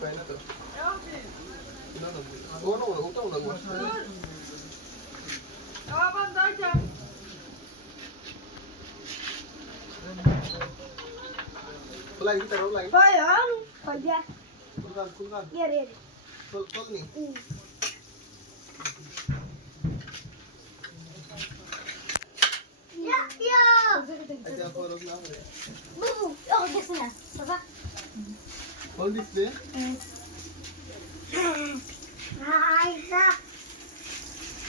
পায় না তো না না ও না ওটা না আবার যাই যা Lai kita roll lai. Vai, anu, vai dia. Kulkan. Iya, iya. Tol ni. Ya, ya. Aja aku roll lah. Bu, oh, di sana. Apa? Hold this way. Hai, sa.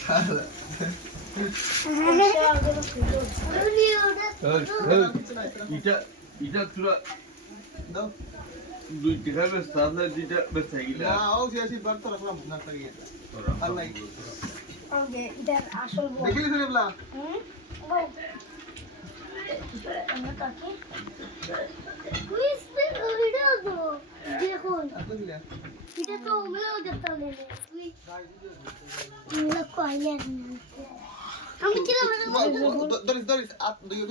Hala. এটা তোরা Daw. দুই টাকা বেচতে আপনার দুইটা বেচতে গেলে Na, oh siya bar to raklam na lagi. Alai. Oke, এটা আসল বল। Dekili sini bla. বল। আমরা কাকে? কুইজ ভিডিও তো দেখুন। Aku sila. এটা তো ওমেও দেখতে হবে। তুই এগুলো কইলেন না। আমি কি Doris at doyo.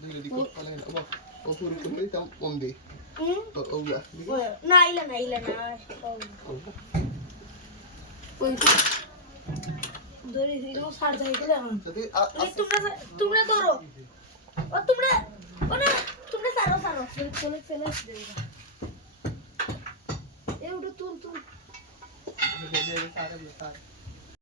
Doyo diko pala na. Oba. O puro ko tam omdi. O oga. না ইলা না ওই ধরে দিলো সার যাই গেল এখন Jadi তোমরা ধরো ও তোমরা ও না তোমরা সারো চলে ফেলে দেবে এ উঠো তুল jadi sare besar.